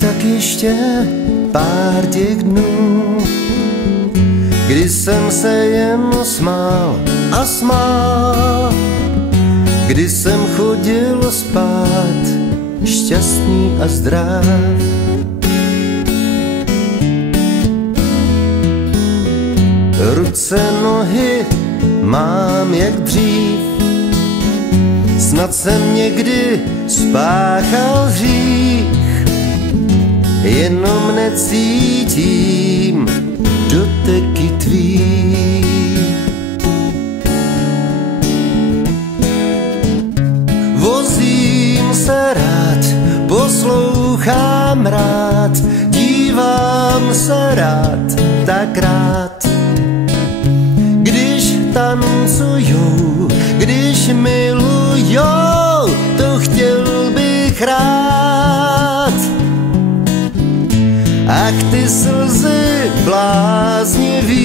Tak ještě pár těch dnů, kdy jsem se jen smál a smál, kdy jsem chodil spát šťastný a zdrav. Ruce, nohy mám jak dřív, snad jsem někdy spáchal hřích, jenom necítím doteky tvý. Vozím se rád, poslouchám rád, dívám se rád, tak rád. Když tancujou, když milujou, to chtěl bych rád. Ach, ty slzy bláznivý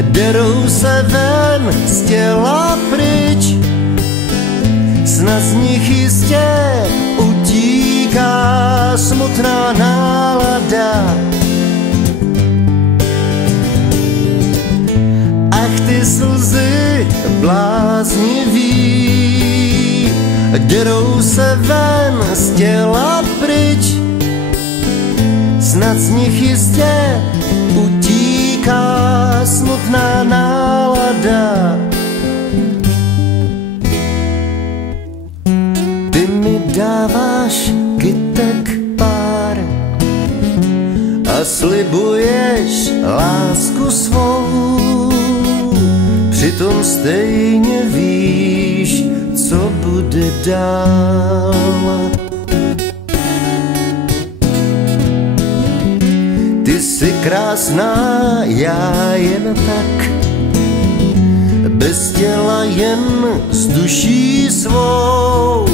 derou se ven z těla pryč, snad z nich jistě utíká smutná nálada. Ach, ty slzy bláznivý derou se ven z těla pryč, snad z nich jistě utíká smutná nálada. Ty mi dáváš kytek pár a slibuješ lásku svou, přitom stejně víš, co bude dál. Ty jsi krásná, já jen tak, bez těla jen s duší svou.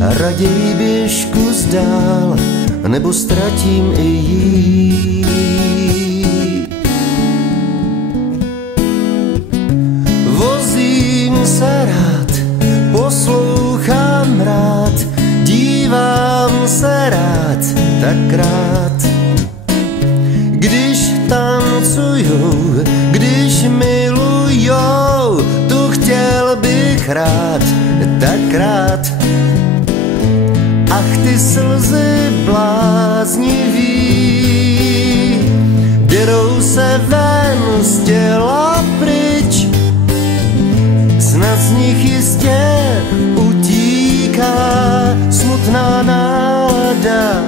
Raději běž kus dál, nebo ztratím i jí. Vozím se rád, poslouchám rád, dívám se rád, tak rád. Když tancujou, když milujou, tu chtěl bych rád, tak rád. Ach, ty slzy bláznivý derou se ven z těla pryč, snad z nich jistě utíká smutná nálada.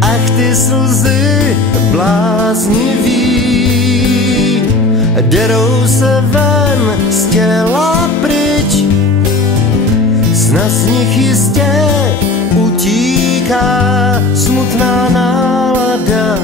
Ach, ty slzy bláznivý derou se ven z těla pryč, snad z nich jistě utíká smutná nálada.